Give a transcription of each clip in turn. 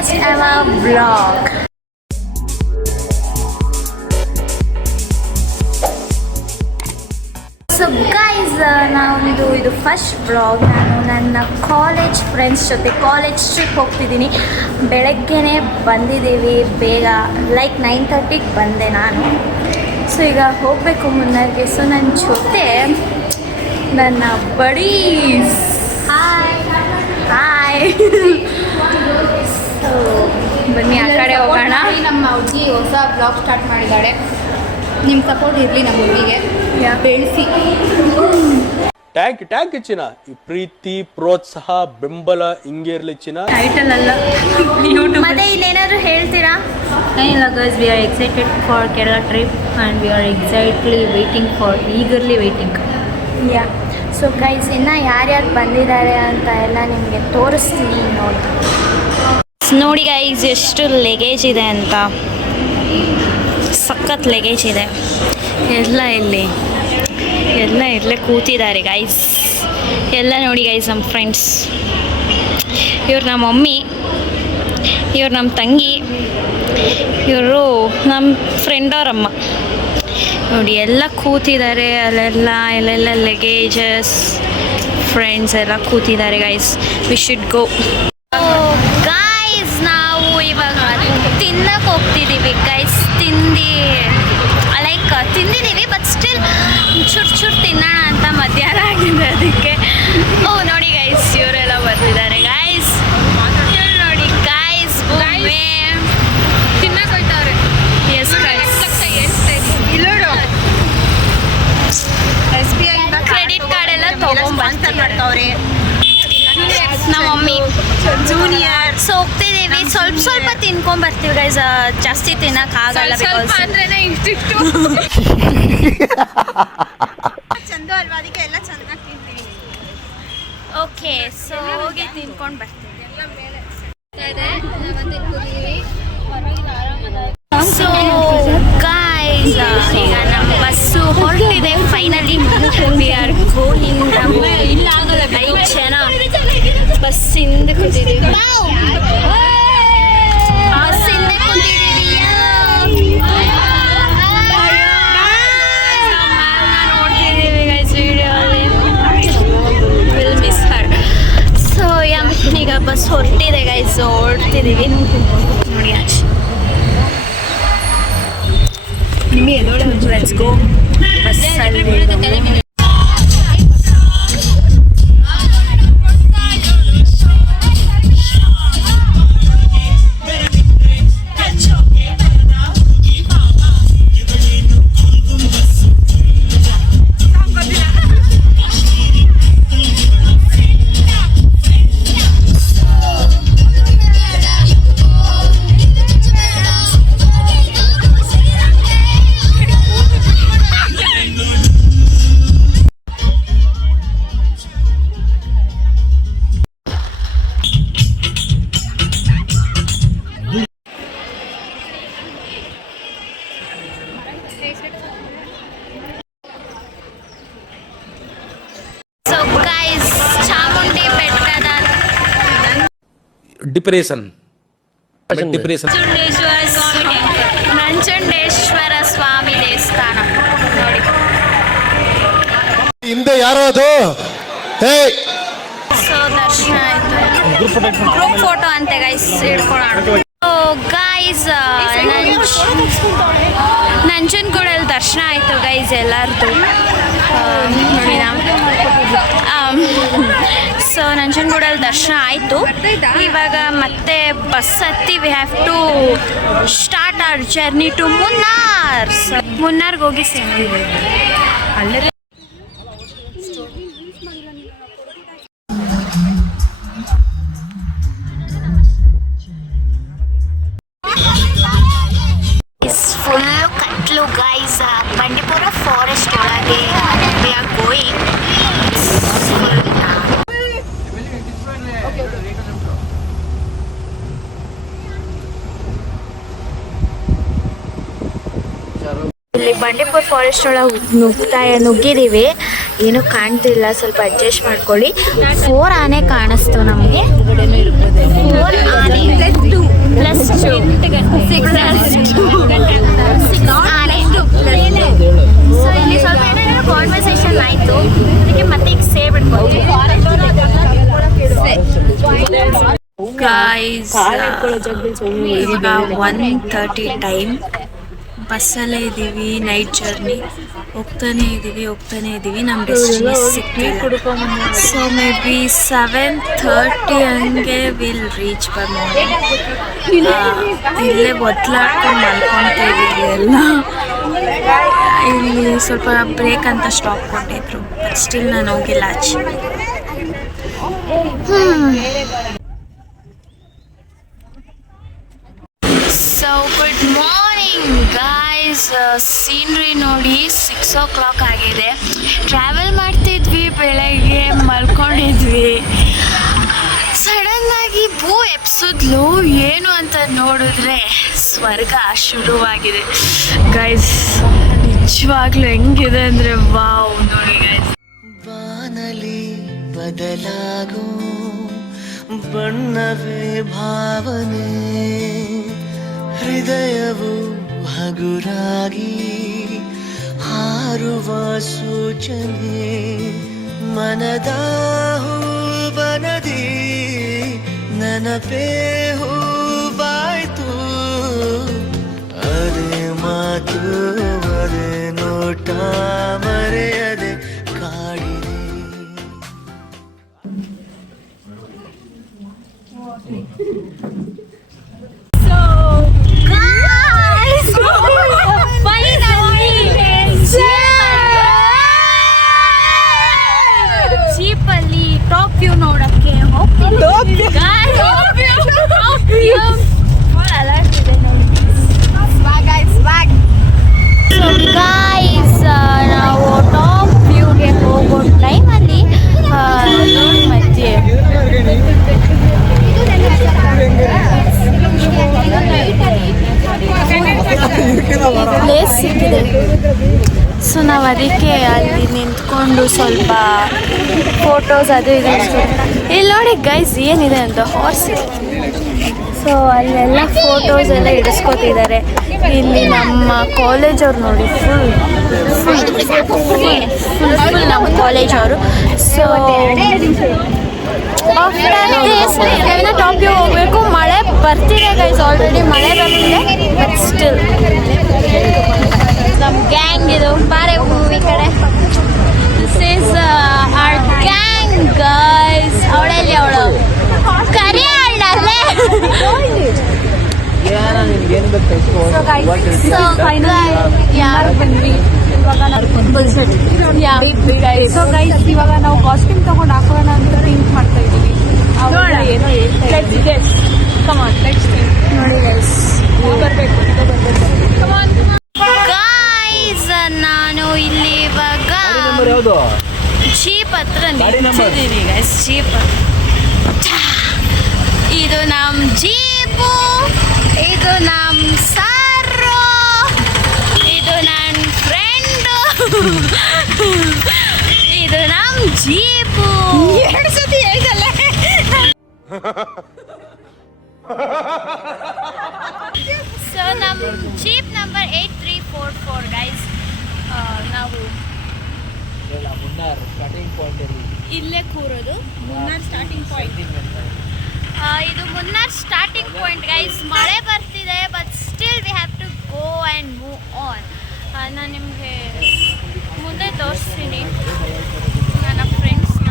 first ever vlog. So guys, ನಾವೊಂದು ಇದು first vlog. ನಾನು ನನ್ನ ಕಾಲೇಜ್ ಫ್ರೆಂಡ್ಸ್ ಜೊತೆ ಕಾಲೇಜ್ ಟ್ರಿಪ್ ಹೋಗ್ತಿದ್ದೀನಿ. ಬೆಳಗ್ಗೆನೇ ಬಂದಿದ್ದೀವಿ, ಬೇಗ ಲೈಕ್ 9:30ಗೆ ಬಂದೆ ನಾನು. ಸೊ ಈಗ ಹೋಗಬೇಕು ಮುನ್ನರ್ಗೆ. ಸೊ ನನ್ನ ಜೊತೆ ನನ್ನ ಬಡೀಸ್. ಹಾಯ್ ಸೊ ಬನ್ನಿ ಆ ಕಡೆ ಹೋಗೋಣ. ನಮ್ಮ ಹುಡುಗಿ ಹೊಸ ಬ್ಲಾಗ್ ಸ್ಟಾರ್ಟ್ ಮಾಡಿದ್ದಾಳೆ. ನಿಮ್ಮ ಸಪೋರ್ಟ್ ಇರಲಿ ನಮ್ಮ ಹುಡುಗಿಗೆ, ಬೆಳೆಸಿ. ಟ್ಯಾಂಕ್ ಚಿನ್ನ. ಈ ಪ್ರೀತಿ ಪ್ರೋತ್ಸಾಹ ಬೆಂಬಲ ಹಿಂಗೆ ಇರಲಿ ಚಿನ್ನ. ಟೈಟಲ್ ಅಲ್ಲ, ಮತ್ತೆ ಇನ್ನೇನಾದ್ರು ಹೇಳ್ತೀರಾ? ಏನಿಲ್ಲ guys, we are excited for Kerala trip and we are eagerly waiting. Yeah so guys, ಇನ್ನು ಯಾರ್ಯಾರು ಬಂದಿದ್ದಾರೆ ಅಂತ ಎಲ್ಲ ನಿಮಗೆ ತೋರಿಸ್ತೀನಿ ನೋಡಿ ಗೈಸ್. ಎಷ್ಟು ಲೆಗೇಜ್ ಇದೆ ಅಂತ, ಸಖತ್ ಲೆಗೇಜ್ ಇದೆ. ಎಲ್ಲ ಇಲ್ಲೇ ಕೂತಿದ್ದಾರೆ ಗೈಸ್. ಎಲ್ಲ ನೋಡಿ ಗೈಸ್, ನಮ್ಮ ಫ್ರೆಂಡ್ಸ್. ಇವ್ರು ನಮ್ಮ ಮಮ್ಮಿ, ಇವ್ರು ನಮ್ಮ ತಂಗಿ, ಇವರು ನಮ್ಮ ಫ್ರೆಂಡ್ ಅವರಮ್ಮ. ನೋಡಿ ಎಲ್ಲ ಕೂತಿದ್ದಾರೆ. ಅಲ್ಲೆಲ್ಲ ಲೆಗೇಜಸ್ ಫ್ರೆಂಡ್ಸ್ ಎಲ್ಲ ಕೂತಿದ್ದಾರೆ guys. We should go. Guys, ನಾವು ಇವಾಗ ತಿನ್ನಕ್ಕೆ ಹೋಗ್ತಿದ್ದೀವಿ ಗೈಸ್. ತಿಂದಿದ್ದೀವಿ ಬಟ್ ಸ್ಟಿಲ್ ಚೂರು ತಿನ್ನೋಣ ಅಂತ ಮಧ್ಯಾಹ್ನ ಆಗಿದೆ ಅದಕ್ಕೆ. ನೋಡಿ ಗೈಸ್, ಇವರೆಲ್ಲ ಬರ್ತಿದ್ದಾರೆ ಗೈಸ್. ನೋಡಿ ಗೈಸ್, ತಿನ್ನಕ್ಕೆ ಹೋಯ್ತವ್ರೆ. ಎಸ್ ಗೈಸ್, ಕ್ರೆಡಿಟ್ ಕಾರ್ಡ್ ಎಲ್ಲ ತೊಗೊಂಡ್ಬರ್ತಾರೆ ನಮ್ಮ ಮಮ್ಮಿ ಜೂನಿಯರ್. ಸೊ ಹೋಗ್ತಿದ್ದೀವಿ, ಸ್ವಲ್ಪ ತಿನ್ಕೊಂಡ್ಬರ್ತೀವಿ ಗೈಸ್. ಜಾಸ್ತಿ ತಿನ್ನಕ್ಕಾಗಲ್ಲ, ಚಂದ ಅಲ್ವಾ, ಅದಕ್ಕೆ ಎಲ್ಲ ಚೆನ್ನಾಗಿ ತಿಂತೀವಿ. ಓಕೆ, ಸೊ ಹೋಗಿ ತಿನ್ಕೊಂಡು ಬರ್ತೀವಿ. ಸೊ ಗೈಸ್, ಈಗ ನಮ್ಮ ಬಸ್ಸು ಹೊರಟಿದೆ. Finally we are going. ನಾವು 5 ಜನ ಬಸ್ಸಿಂದ ಕೂತಿದ್ದೀವಿ. ನೋಡ್ತಿದ್ದೀವಿ ಗೈಸ್ ವಿಡಿಯೋಲಿ. Will miss her. ಸೊ ಈಗ ಬಸ್ ಹೊರಟಿದೆ ಗೈಸ್, ಹೊರಡ್ತಿದ್ದೀವಿ ನೋಡಿ. Let's go. ಬಸ್ಸಲ್ಲಿ ಡಿಪ್ರೆಷನ್ ನಂಜುಂಡೇಶ್ವರ ಸ್ವಾಮಿ ದೇವಸ್ಥಾನ ನೋಡಿ. ಹಿಂದೆ ಯಾರೋ ಅದು. ಸೊ ದರ್ಶನ ಆಯ್ತು. ಗ್ರೂಪ್ ಫೋಟೋ ಅಂತೆ ಗೈಸ್, ಇಟ್ಕೊಳ್ಳೋಣ. ಗೈಸ್, ನಂಜನಗೂಡಲ್ಲಿ ದರ್ಶನ ಆಯಿತು ಗೈಸ್ ಎಲ್ಲರದು. ನೋಡಿ ನಾವು ಸೊ ನಂಜನಗೂಡಲ್ಲಿ ದರ್ಶನ ಆಯಿತು. ಇವಾಗ ಮತ್ತೆ ಬಸ್ ಹತ್ತಿ we have to start our journey to Munnar. ಮುನ್ನಾರ್ಗೆ ಹೋಗಿ ಸಿಗ್ತೀವಿ ಅಲ್ಲೇ. ಫುಲ್ ಕಟ್ಲು ಗೈಸ್. ಬಂಡೀಪುರ ಫಾರೆಸ್ಟ್ ಒಳಗೆ ವಿ ಆರ್ ಗೋಯಿಂಗ್. ಇಲ್ಲಿ ಬಂಡೀಪುರ ಫಾರೆಸ್ಟ್ ಒಳಗೆ ನುಗ್ಗಿದ್ದೀವಿ. ಏನೂ ಕಾಣ್ತಿಲ್ಲ, ಸ್ವಲ್ಪ ಅಡ್ಜಸ್ಟ್ ಮಾಡ್ಕೊಳ್ಳಿ. 4 ಆನೆ ಕಾಣಿಸ್ತು ನಮಗೆ. 4 ಆನೆ. ಸೊ ಇಲ್ಲಿ ಸ್ವಲ್ಪ ಏನಾದ್ರು ಕಾನ್ವರ್ಸೇಷನ್ ಆಯಿತು, ಅದಕ್ಕೆ ಮತ್ತೆ ಈಗ ಸೇವ್ ಇಟ್ಬೋದು. ಗಾಯ್ಸ್ ಇವಾಗ 1:30 ಟೈಮ್, ಬಸ್ಸಲ್ಲೇ ಇದ್ದೀವಿ, ನೈಟ್ ಜರ್ನಿ, ಹೋಗ್ತಾನೆ ಇದ್ದೀವಿ ನಮ್ಮ ಡೆಸ್ಟಿನಿ ಸಿಕ್ಕಿದೆ. ಸೊ ಮೇ ಬಿ 7:30 ಹಂಗೆ ವಿಲ್ ರೀಚ್ ಬೈ ಮಾರ್ನಿಂಗ್. ಇಲ್ಲೇ ಒದ್ಲಾಡ್ಕೊಂಡು ಮಲ್ಕೊತಾ ಇದ್ದೀವಿ ಎಲ್ಲ. ಇಲ್ಲಿ ಸ್ವಲ್ಪ ಬ್ರೇಕ್ ಅಂತ ಸ್ಟಾಪ್ ಕೊಟ್ಟಿದ್ರು, ಬಟ್ ಸ್ಟಿಲ್ ನಾನು ಹೋಗಿಲ್ಲ ಆಚೆ. So good morning guys, scenery ನೋಡಿ 6 o'clock ಆಗಿದೆ. ಟ್ರಾವೆಲ್ ಮಾಡ್ತಿದ್ವಿ, ಬೆಳಗ್ಗೆ ಮಲ್ಕೊಂಡಿದ್ವಿ, ಸಡನ್ನಾಗಿ ಭೂ ಎಪ್ಸಿದ್ಲು. ಏನು ಅಂತ ನೋಡಿದ್ರೆ ಸ್ವರ್ಗ ಶುರುವಾಗಿದೆ ಗೈಸ್. ನಿಜವಾಗ್ಲೂ ಹೆಂಗಿದೆ ಅಂದರೆ ವಾವ್, ನೋಡಿ ಗೈಸ್. ಬಾನಲಿ ಬದಲಾಗೋ ಬಣ್ಣವೇ ಭಾವನೆ, ಹೃದಯವು ಹಗುರಾಗಿ ಹಾರುವ ಸೂಚನೆ, ಮನದ ಹೂವನದಿ ನೆನಪೇ ಹೂವಾಯ್ತು, ಅದೇ ಮಾತು ಅದೇ ನೋಟ ಮರೆಯದೆ ಕಾಡಿದೆ. ಜೀಪಲ್ಲಿ ಟಾಪ್ ವ್ಯೂ ನೋಡಕ್ಕೆ ಹೋಗ್ತೀವಿ. ನಾವು ಟಾಪ್ ವ್ಯೂಗೆ ಹೋಗೋ ಟೈಮಲ್ಲಿ ಮಧ್ಯೆ ಪ್ಲೇಸ್ ಸಿಕ್ಕಿದೆ. ಸೊ ನಾವು ಅದಕ್ಕೆ ಅಲ್ಲಿ ನಿಂತ್ಕೊಂಡು ಸ್ವಲ್ಪ ಫೋಟೋಸ್ ಅದು ಇದು. ಇಲ್ಲಿ ನೋಡಿ ಗೈಸ್ ಏನಿದೆ ಅಂತ, ಹಾರ್ಸ್ ಇದೆ. ಸೊ ಅಲ್ಲೆಲ್ಲ ಫೋಟೋಸ್ ಎಲ್ಲ ಇಡಿಸ್ಕೊತಿದ್ದಾರೆ. ಇಲ್ಲಿ ನಮ್ಮ ಕಾಲೇಜ್ ಅವ್ರು ನೋಡಿ, ಫುಲ್ ನಮ್ಮ ಕಾಲೇಜ್ ಅವರು. ಸೊ ಆಫ್ಟರ್ ಟಾಪ್ ವ್ಯೂ ಹೋಗ್ಬೇಕು. ಮಳೆ ಬರ್ತಿದೆ ಗೈಸ್, ಆಲ್ರೆಡಿ ಮಳೆ ಬರ್ತಿದೆ, ಬಟ್ ಸ್ಟಿಲ್ ನಮ್ಮ ಗ್ಯಾಂಗ್ ಇದು. ಬಾರೆ ಮೂವಿ ಕಡೆ this is our gang guys. ಅವಳಲ್ಲಿ ಅವಳು ಕರಿ ಅಲ್ಲೇ. ಇವಾಗ ನಾವು ಕಾಸ್ಟ್ಯೂಮ್ ತಗೊಂಡು ಹಾಕೋಣ ಅಂತ ಥಿಂಕ್ ಮಾಡ್ತಾ ಇದ್ದೀವಿ. ನೋಡಿ ಗೈಸ್, ನಾನು ಇಲ್ಲಿ ಇವಾಗ ಜೀಪ್ ಹತ್ರ ನಿಂತಿದ್ದೀನಿ ಗೈಸ್. ಜೀಪ್, ಇದು ನಮ್ಮ ಜೀಪು, ಇದು ನಮ್ಮ ಸಾರು, ಇದು ನನ್ನ ಫ್ರೆಂಡು, ಇದು ನಮ್ಮ ಜೀಪು. 2 ಸತಿ ಹೇಳ್ದಲ್ಲ. ಸೊ ನಮ್ಮ ಜೀಪ್ ನಂಬರ್ 8344 ಗೈಸ್. ನಾವು ಇಲ್ಲೇ ಕೂರೋದು. Munnar starting point. ಇದು ಮುನ್ನಾರ್ ಸ್ಟಾರ್ಟಿಂಗ್ ಪಾಯಿಂಟ್ ಗೈಸ್. ಮಳೆ ಬರ್ತಿದೆ, but still we have to go and move on. ನಾನು ನಿಮಗೆ ಮುಂದೆ ತೋರಿಸ್ತೀನಿ ನನ್ನ ಫ್ರೆಂಡ್ಸ್ನ.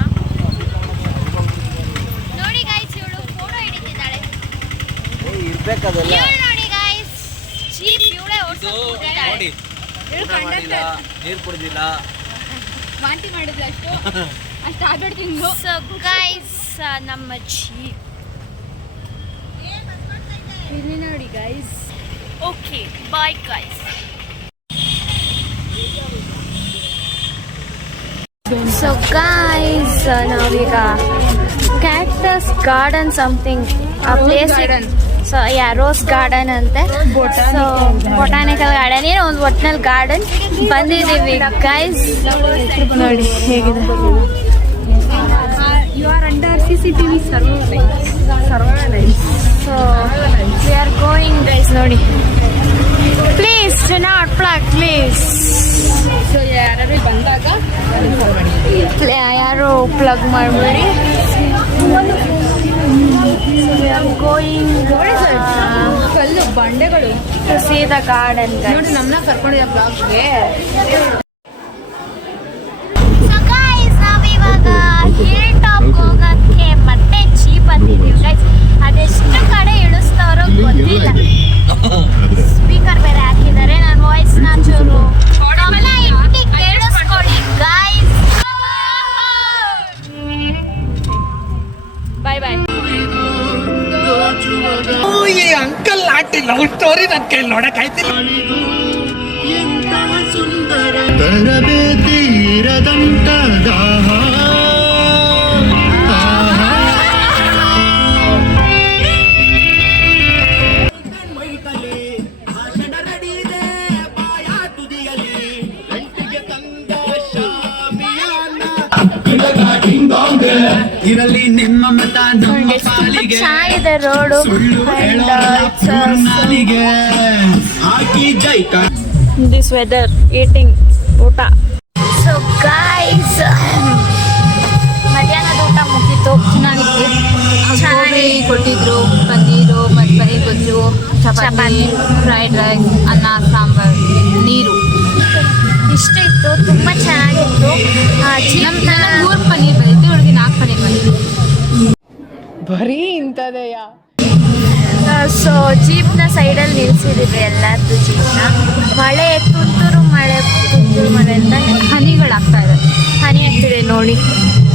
ನೋಡಿ ಗೈಸ್, ಇವಳು ಫೋಟೋ ಹಿಡಿತಿದ್ದಾಳೆ. ಇವಳು ನೋಡಿ ಗೈಸ್, ಜೀಪ್ ಇವಳೇ ಓಡಿಸ್ತಿದ್ದಾಳೆ. ನೀರು ಕುಡಿದಿಲ್ಲ, ವಾಂತಿ ಮಾಡಿದ್ಲು, ಅಷ್ಟು ಆಗ್ಬಿಡ್ತೀನಿ. ಸೊ ಗೈಸ್, ನಮ್ಮ ಜೀಪ್ ಇಲ್ಲಿ ನೋಡಿ guys. Okay, bye guys. So guys, ನಾವೀಗ ಕ್ಯಾಕ್ಟಸ್ ಗಾರ್ಡನ್ ಸಮಥಿಂಗ್ ಆ ಪ್ಲೇಸ್. ಸೊ ರೋಸ್ ಗಾರ್ಡನ್ ಅಂತೆ. ಸೊ ಬೊಟಾನಿಕಲ್ ಗಾರ್ಡನ್, ಏನೋ ಒಂದು ಒಟ್ನಲ್ಲಿ ಗಾರ್ಡನ್ ಬಂದಿದ್ದೀವಿ ಗೈಸ್. ನೋಡಿ ಹೇಗಿದೆ. You are under CCTV surveillance. So we are going ನೋಡಿ, please not plug please. So ಯಾರು ಬಂದಾಗ ಯಾರು ಪ್ಲಗ್ ಮಾಡಬೇಡಿ. ಗೋಯಿಂಗ್ ಕಲ್ಲು ಬಂಡೆಗಳು ಟು ಸಿ ದ ಗಾರ್ಡನ್. ನೋಡಿ ನಮ್ಮನ್ನ ಕರ್ಕೊಂಡಿದ್ದ ಬ್ಲಾಗ್ಗೆ. ನಾವಿವಾಗ ಹಿಲ್ ಟಾಪ್ ಹೋಗೋಕ್ಕೆ ಮತ್ತೆ ಜೀಪ್ ಅಂತಿದ್ದೀವಿ ಗೈಸ್. ಅದೆಷ್ಟು ಕಡೆ ಇಳಿಸ್ತವ್ರೋ ಗೊತ್ತಿಲ್ಲ. ಸ್ಪೀಕರ್ ಬೇರೆ ಹಾಕಿದ್ದಾರೆ. ನನ್ನ ವಾಯ್ಸ್ನ ಚೂರು ಇಟ್ಟು ಕೇಳಿಸ್ಕೊಳ್ಳಿ ಗೈಸ್. ಬಾಯ್ ಬಾಯ್. ಈ ಅಂಕಲ್ ಆಂಟಿ ಲವ್ ಸ್ಟೋರಿ ನನ್ನ ಕೈಲಿ ನೋಡಕ್ಕಾಯ್ತಿಲ್ಲ. ತರಬೇತಿ ಇರದಂತ ದಾಹ ಇರಲಿ ನಿಮ್ಮ ಮತ ನಮ್ಮ ಪಾಲಿಗೆ, ಚೆನ್ನಾಗಿದೆ ರೋಡು. ಸುಳ್ಳು ಹೇಳೋ ನಾಲಿಗೆ ಹಾಕಿ ಜೈಕ. ದಿಸ್ ವೆದರ್ ಈಟಿಂಗ್ ಊಟ. ಸೊ ಗೈಸ್, ಮಧ್ಯಾಹ್ನದ ಊಟ ಮುಗೀತು. ಚೆನ್ನಾಗಿತ್ತು. ಗೋಬಿ ಕೊಟ್ಟಿದ್ರು, ಪನ್ನೀರು ಮತ್ತು ಪನ್ನೀರ್ ಗೊಜ್ಜು, ಚಪಾತಿ, ಫ್ರೈಡ್ ರೈಸ್, ಅನ್ನ, ಸಾಂಬಾರ್, ನೀರು ಇಷ್ಟ ಇತ್ತು. ತುಂಬ ಚೆನ್ನಾಗಿತ್ತು. ನಮ್ಮ 3 ಪನ್ನೀರ್ ಬಂದಿತ್ತು, ಇವಳಿಗೆ 4 ಪನ್ನೀರ್ ಬಂದಿತ್ತು. ಬರೀ ಇಂಥದೆಯಾ? ಸೊ ಜೀಪ್ನ ಸೈಡಲ್ಲಿ ನಿಲ್ಸಿದ್ದೀವಿ ಎಲ್ಲರದ್ದು ಜೀಪ್ನ. ಮಳೆ ತುಂತುರು ಮಳೆ ಅಂತ ಹನಿಗಳಾಗ್ತಾ ಇದೆ. ಹನಿ ಆಗ್ತಿದೆ ನೋಡಿ.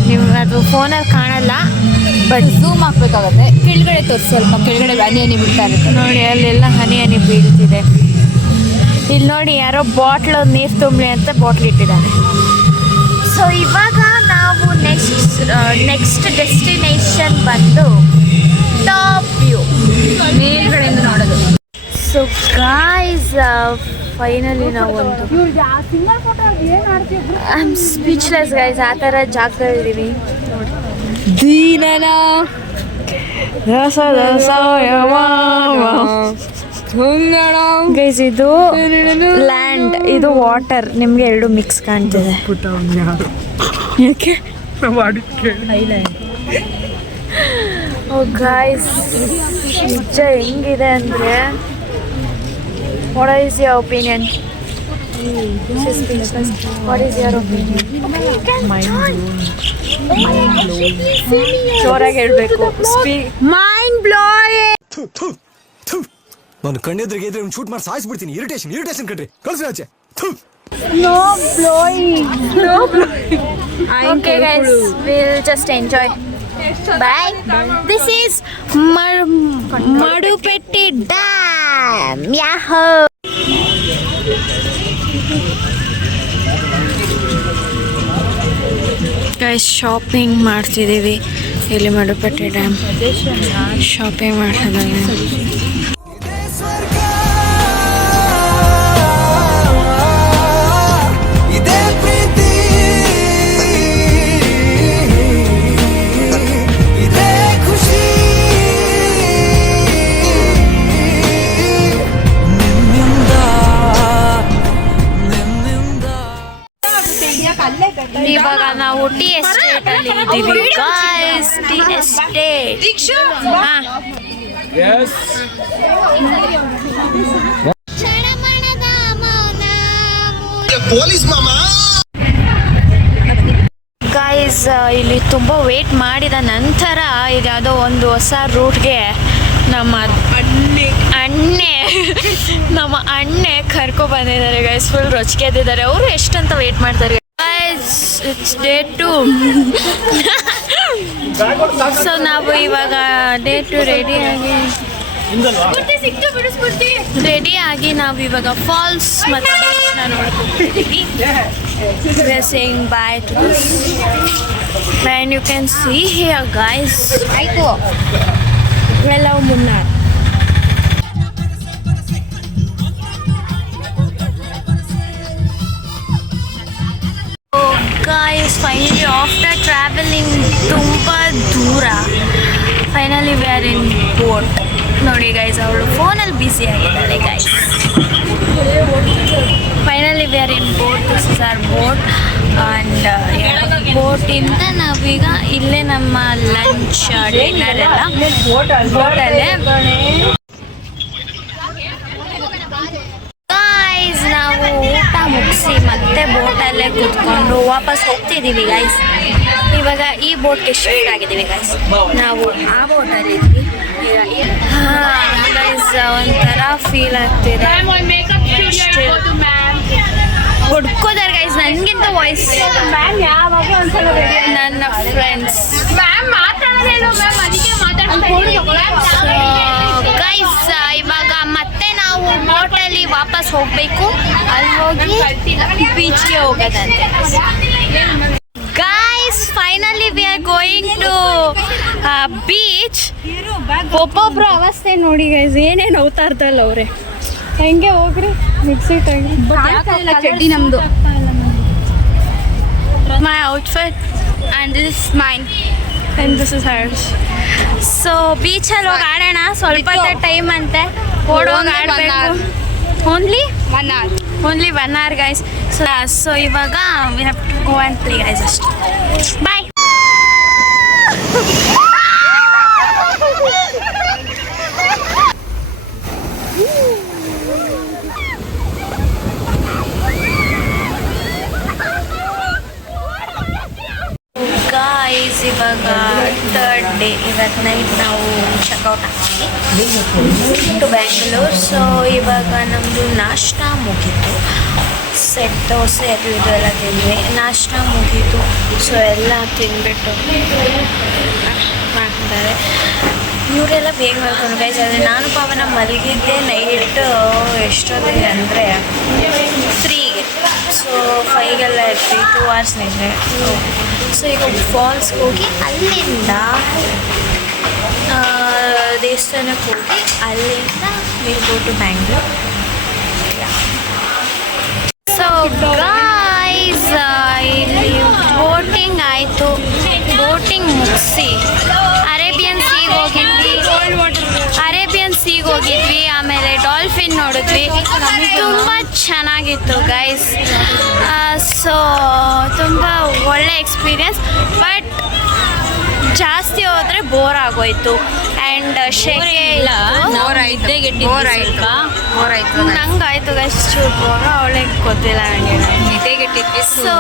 ನಿಮ್ಗೆ ಅದು ಫೋನಲ್ಲಿ ಕಾಣಲ್ಲ, ಬಟ್ ಝೂಮ್ ಹಾಕ್ಬೇಕಾಗತ್ತೆ. ಕೆಳಗಡೆ ತೋರಿಸಿ, ಸ್ವಲ್ಪ ಕೆಳಗಡೆ ಹನಿ ಬಿಡ್ತಾ ಇರುತ್ತೆ ನೋಡಿ, ಅಲ್ಲೆಲ್ಲ ಹನಿ ಬೀಳ್ತಿದೆ. ಇಲ್ಲಿ ನೋಡಿ, ಯಾರೋ ಬಾಟ್ಲು ನೀರು ತುಂಬಲಿ ಅಂತ ಬಾಟ್ಲ್ ಇಟ್ಟಿದ್ದಾರೆ. ಸೊ ಇವಾಗ ನಾವು ನೆಕ್ಸ್ಟ್ ಡೆಸ್ಟಿನೇಷನ್ ಬಂದು ಟಾಪ್ ವ್ಯೂ, ಮೇಲ್ಗಡೆಯಿಂದ ನೋಡೋದು. ಸೊ ಗಾಯ್ಸ್, ಫೈನಲಿ ನಾವು ಒಂದು ಐ ಆಮ್ ಸ್ಪೀಚ್ಲೆಸ್ ಗೈಸ್. ಆ ಥರ ಜಾಗಗಳಿದ್ದೀವಿ ನೋಡಿ. ದೀನನ ಗೈಸ್, ಇದು ಲ್ಯಾಂಡ್, ಇದು ವಾಟರ್. ನಿಮಗೆ ಎರಡು ಮಿಕ್ಸ್ ಕಾಣ್ತಿದೆ. ಯಾಕೆ? ಓ ಗಾಯ್ಸ್, ನಿಜ ಹೆಂಗಿದೆ ಅಂದರೆ, what is your opinion? What is your opinion? ಜೋರಾಗಿ ಹೇಳಬೇಕು. Mind blowing. ನಾನು ಕಣ್ಣೆದ್ರಿಗೆ ಇದ್ರೆ ಶೂಟ್ ಮಾಡಿ ಸಾಯಿಸ್ಬಿಡ್ತೀನಿ. ಇರಿಟೇಷನ್ ಕಣ್ರಿ, ಕಳ್ಸಿ ಆಚೆ. No blowing. Okay guys, we'll just enjoy. Bye. This is Madupetti Dam. Yahoo. Guys, shopping ಮಾಡ್ತಿದ್ದೀವಿ ಇಲ್ಲಿ ಮಡುಪೆಟ್ಟಿ ಡ್ಯಾಮ್. ಶಾಪಿಂಗ್ ಮಾಡ್ತಿದ್ದೀವಿ. ಇವಾಗ ನಾವು ಟೀ ಎಸ್ಟೇಟ್ ಅಲ್ಲಿ ಇದ್ದೀವಿ ಗಾಯ್ಸ್. Tea estate. ಪೊಲೀಸ್ ಮಾಮ ಗಾಯ್ಸ್, ಇಲ್ಲಿ ತುಂಬ ವೇಟ್ ಮಾಡಿದ ನಂತರ ಇದು ಯಾವುದೋ ಒಂದು ಹೊಸ ರೂಟ್ಗೆ ನಮ್ಮ ಅಣ್ಣೆ ಕರ್ಕೊ ಬಂದಿದ್ದಾರೆ ಗೈಸ್. ಫುಲ್ ರೊಚ್ಕೆದಿದ್ದಾರೆ. ಅವರು ಎಷ್ಟಂತ ವೇಟ್ ಮಾಡ್ತಾರೆ ಗೈಸ್. It's day 2. ಸೊ ನಾವು ಇವಾಗ ಡೇ 2 ರೆಡಿಯಾಗಿ ನಾವು ಇವಾಗ ಫಾಲ್ಸ್ ಮತ್ತು ಬೀಚ್ನ ನೋಡ್ತಿದ್ದೀವಿ. We are saying bye to this. And you can see here guys. Hello Munnar. Guys, finally after traveling ತುಂಬ ದೂರ finally we are in boat. ನೋಡಿ ಗೈಸ್, ಅವಳು ಫೋನಲ್ಲಿ ಬ್ಯುಸಿ ಆಗಿದ್ದಾಳೆ guys. Finally we are in boat. This is our boat and ಬೋಟಿಂದ ನಾವೀಗ ಇಲ್ಲೇ ನಮ್ಮ ಲಂಚ್ ಡಿನ್ನರ್ ಎಲ್ಲ ಬೋಟಲ್ಲೇ. ಗೈಸ್, ನಾವು ಊಟ ಮುಗಿಸಿ ಮತ್ತೆ ಬೋಟಲ್ಲೇ ಕೂತ್ಕೊಂಡು ವಾಪಸ್ ಹೋಗ್ತಿದ್ದೀವಿ ಗೈಸ್. ಇವಾಗ ಈ ಬೋಟ್ಗೆ ಶಿಫ್ಟ್ ಆಗಿದ್ದೀವಿ ಗೈಸ್. ನಾವು ಆ ಬೋಟಲ್ಲಿದ್ವಿ. ಗೈಸ್, ಒಂಥರ ಫೀಲ್ ಆಗ್ತಿದೆ. ಹುಡ್ಕೋದಾರೆ ಗೈಸ್, ನನಗಿಂತ ವಾಯ್ಸ್ ನನ್ನ ಫ್ರೆಂಡ್ಸ್. ಗೈಸ್, ಇವಾಗ ಮತ್ತೆ ನಾವು ಬೋಟಲ್ಲಿ ವಾಪಸ್ ಹೋಗಬೇಕು. ಅಲ್ಲಿ ಹೋಗಿ ಬೀಚ್ಗೆ ಹೋಗೋದಂತೆ. Guys, finally we are going to beach. ಒಬ್ಬೊಬ್ರು ಅವಸ್ಥೆ ನೋಡಿ ಗೈಸ್, ಏನೇನು ಹೋಗ್ತಾ ಇರ್ತಲ್ಲ ಅವ್ರೆ. ಹೆಂಗೆ ಹೋಗ್ರಿ ಮಿಕ್ಸಿಟ್ ಆಗಿ ಚಡ್ಡಿ ನಮ್ದು. My outfit and this is mine and this is hers. So ಬೀಚಲ್ಲಿ ಹೋಗಿ ಆಡೋಣ. ಸ್ವಲ್ಪ ಟೈಮ್ ಅಂತೆ ಓಡೋಗಿ ಆಡಬೇಕು. Only 1 hour guys. ಸೊ ಇವಾಗ we have to go and play guys ಅಷ್ಟೇ. ಬಾಯ್. ಗೈಸ್, ಇವಾಗ 3rd ಡೇ. ಇವತ್ತು ನೈಟ್ ನಾವು ಚೆಕ್ಔಟ್ ಆಗ್ತೀವಿ ಟು ಬ್ಯಾಂಗ್ಳೂರ್. ಸೊ ಇವಾಗ ನಮ್ಮದು ನಾಷ್ಟ ಮುಗೀತು. ಸೆಟ್ ದೋಸೆ ಅದು ಇದು ಎಲ್ಲ ತಿಂದ್ವಿ. ನಾಷ್ಟ ಮುಗೀತು. ಸೊ ಎಲ್ಲ ತಿಂದ್ಬಿಟ್ಟು ಮಾಡ್ತಾರೆ. ಇವರೆಲ್ಲ ಬೇಗ ಮಾಡ್ಕೊಂಡು ಗೈಸ್. ಆದರೆ ನಾನು ಪವನ ಮಲಗಿದ್ದೆ ನೈಟ್ ಎಷ್ಟೊತ್ತಿಗೆ ಅಂದರೆ 3ಗೆ. ಸೊ 5ಗೆಲ್ಲ ಇರ್ತೀವಿ. 2 hours ನಿದ್ದೆ. ಸೊ ಈಗ ಫಾಲ್ಸ್ಗೆ ಹೋಗಿ ಅಲ್ಲಿಂದ ದೇವಸ್ಥಾನಕ್ಕೆ ಹೋಗಿ ಅಲ್ಲಿಂದ will go to Bangalore. So guys, ಇಲ್ಲಿ ಬೋಟಿಂಗ್ ಆಯಿತು. ಬೋಟಿಂಗ್ ಮುಗಿಸಿ ಅರೇಬಿಯನ್ ಸೀಗೆ ಹೋಗಿದ್ವಿ. ಆಮೇಲೆ ಡಾಲ್ಫಿನ್ ನೋಡಿದ್ವಿ. ತುಂಬ ಚೆನ್ನಾಗಿತ್ತು ಗೈಸ್. ಸೊ ತುಂಬ ಒಳ್ಳೆ ಎಕ್ಸ್ಪೀರಿಯನ್ಸ್. ಬಟ್ ಜಾಸ್ತಿ ಹೋದರೆ ಬೋರ್ ಆಗೋಯ್ತು. ಆ್ಯಂಡ್ ಶೆಕೆ ನಂಗಾಯ್ತು ಗೈಸ್ ಚೂರು ಬೋರು. ಅವಳಿಗೆ ಗೊತ್ತಿಲ್ಲ ನನಗೆ, ನಿದ್ದೆಗೆಟ್ಟಿದ್ವಿ. ಸೊ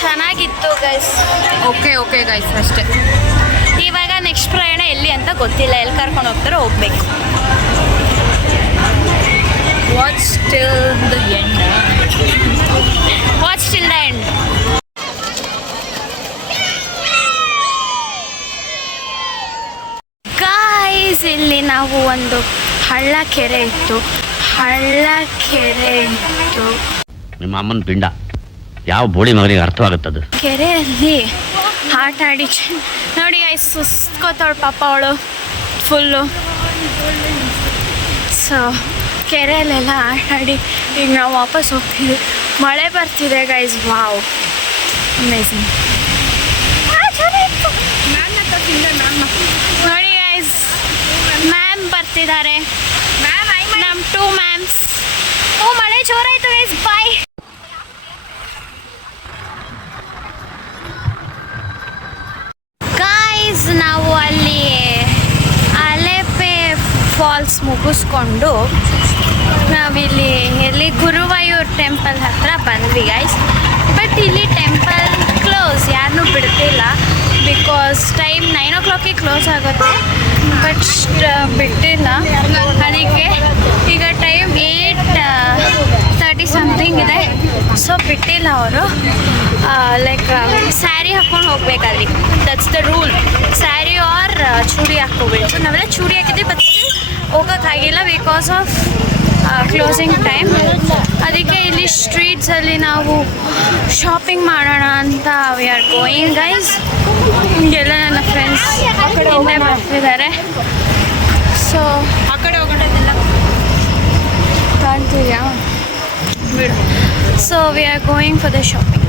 ಚೆನ್ನಾಗಿತ್ತು ಗೈಸ್. ಓಕೆ ಗೈಸ್ ಅಷ್ಟೇ. ಇವಾಗ ನೆಕ್ಸ್ಟ್ ಪ್ರಯಾಣ ಎಲ್ಲಿ ಅಂತ ಗೊತ್ತಿಲ್ಲ. ಎಲ್ಲಿ ಕರ್ಕೊಂಡು ಹೋಗ್ತಾರೋ ಹೋಗ್ಬೇಕು. Watch till the end. Guys, ಇಲ್ಲಿ ನಾವು ಒಂದು ಹಳ್ಳ ಕೆರೆ ಇತ್ತು. ನಿಮ್ಮ ಅಮ್ಮನ ಪಿಂಡ ಯಾವ ಬೋಳಿ ಮಗನಿಗೆ ಅರ್ಥವಾಗುತ್ತದು. ಕೆರೆಯಲ್ಲಿ ಆಟ ಆಡಿ ನೋಡಿ ಗೈಸ್, ಸುಸ್ಕೋತಾಳು ಪಾಪ ಅವಳು ಫುಲ್ಲು. ಸೊ ಕೆರೆಯಲ್ಲೆಲ್ಲ ಆಟ ಆಡಿ ಈಗ ನಾವು ವಾಪಸ್ ಹೋಗ್ತೀವಿ. ಮಳೆ ಬರ್ತಿದೆ ಗೈಸ್. Wow, amazing. ನೋಡಿ ಗೈಸ್, ಮ್ಯಾಮ್ ಬರ್ತಿದ್ದಾರೆ. ನಮ್ಮ 2 ಮ್ಯಾಮ್ಸ್. ಓ, ಮಳೆ ಜೋರಾಯ್ತು ಗೈಸ್. ಬಾಯ್. ಗೈಸ್, ನಾವು ಅಲ್ಲಿ ಅಲೆಪೆ ಫಾಲ್ಸ್ ಮುಗಿಸ್ಕೊಂಡು ನಾವಿಲ್ಲಿ ಎಲ್ಲಿ ಗುರುವಾಯೂರ್ ಟೆಂಪಲ್ ಹತ್ರ ಬಂದ್ವಿ ಗೈಸ್. ಬಟ್ ಇಲ್ಲಿ ಟೆಂಪಲ್ ಕ್ಲೋಸ್, ಯಾರನ್ನೂ ಬಿಡ್ತಿಲ್ಲ. ಬಿಕಾಸ್ ಟೈಮ್ 9 o'clock ಕ್ಲೋಸ್ ಆಗುತ್ತೆ. ಬಟ್ ಬಿಟ್ಟಿಲ್ಲ. ಅದಕ್ಕೆ ಈಗ ಟೈಮ್ 8:30 ಸಮಥಿಂಗ್ ಇದೆ. ಸೊ ಬಿಟ್ಟಿಲ್ಲ ಅವರು. ಲೈಕ್ ಸ್ಯಾರಿ ಹಾಕ್ಕೊಂಡು ಹೋಗ್ಬೇಕಲ್ಲಿ. That's the rule. Sari or chudi ಹಾಕ್ಕೋಬೇಕು. ನಾವೆಲ್ಲ ಚೂಡಿ ಹಾಕಿದ್ವಿ. ಬಟ್ ಹೋಗೋಕ್ಕಾಗಿಲ್ಲ ಬಿಕಾಸ್ ಆಫ್ ಕ್ಲೋಸಿಂಗ್ ಟೈಮ್. ಅದಕ್ಕೆ ಇಲ್ಲಿ ಸ್ಟ್ರೀಟ್ಸಲ್ಲಿ ನಾವು ಶಾಪಿಂಗ್ ಮಾಡೋಣ ಅಂತ ವಿ ಆರ್ ಗೋಯಿಂಗ್ ಗೈಸ್. ಎಲ್ಲ ನನ್ನ ಫ್ರೆಂಡ್ಸ್ ಹಿಂದೆ ಬರ್ತಿದ್ದಾರೆ. ಸೊ ಆ ಕಡೆ ಹೋಗೋಣ ಕಾಣ್ತಿದ್ಯಾ ಬಿಡು. So we are going for the shopping.